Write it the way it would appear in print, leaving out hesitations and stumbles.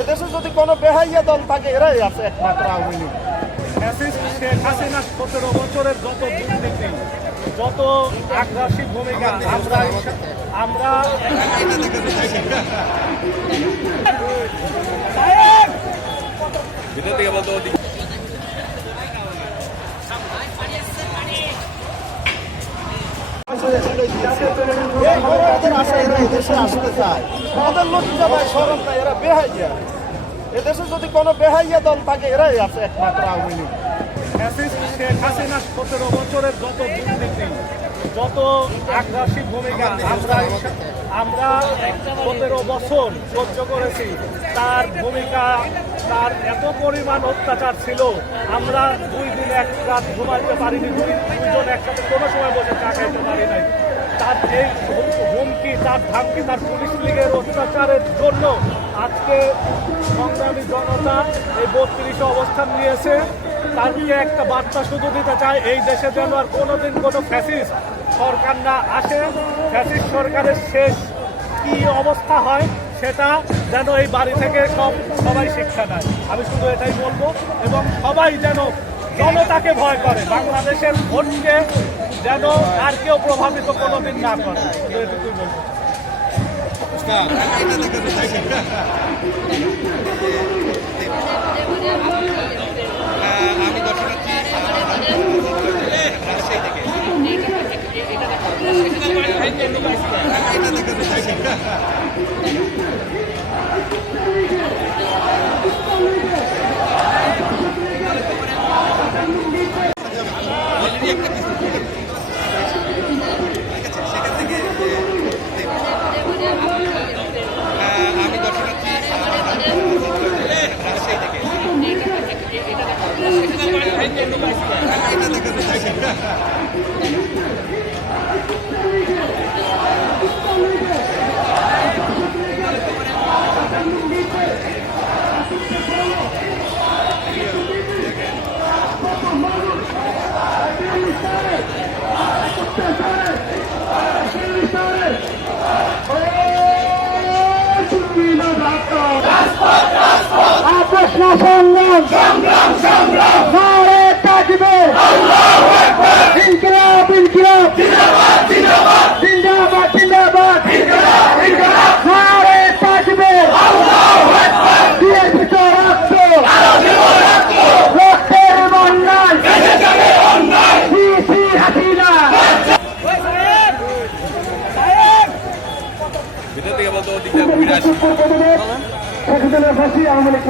এদেশে যদি কোনো বেহাইয়া দল থাকে এরাই আছে একমাত্র আওয়ামী লীগ। শেখ হাসিনা 17 বছরের যত দুর্নীতি, যত আগ্রাসী ভূমিকা আমরা এদেশে যদি কোনো বেহাইয়া দল থাকে এরাই আছে একমাত্র আওয়ামী লীগ। শেখ হাসিনা 17 বছরের যত দুর্নীতি, যত আগ্রাসী ভূমিকা আমরা 17 বছর সহ্য করেছি। তার ভূমিকা, তার এত পরিমাণ অত্যাচার ছিল, আমরা 2 দিন 1 রাত ঘুমাইতে পারিনি, দুইজন একসাথে কোনো সময় বসে চা খাইতে পারি নাই। তার এই হুমকি, তার ধামকি, তার পুলিশ লীগের অত্যাচারের জন্য আজকে সংগ্রামী জনতা এই 32 অবস্থান নিয়েছে। তারকে একটা বার্তা শুধু দিতে চায়, এই দেশে যেন আর কোনোদিন কোনো ফ্যাসিস্ট সরকার না আসে। ফ্যাসিস্ট সরকারের শেষ কি অবস্থা হয় সেটা যেন এই বাড়ি থেকে সবাই শিক্ষা নেয়। আমি শুধু এটাই বলবো, এবং সবাই যেন জনতাকে ভয় করে, বাংলাদেশের ভোটকে যেন আর কেউ প্রভাবিত কোনোদিন না করে। এটুকুই বলবো। আমি দর্শনার্থী রাজশাহী থেকে আওয়ামী লীগ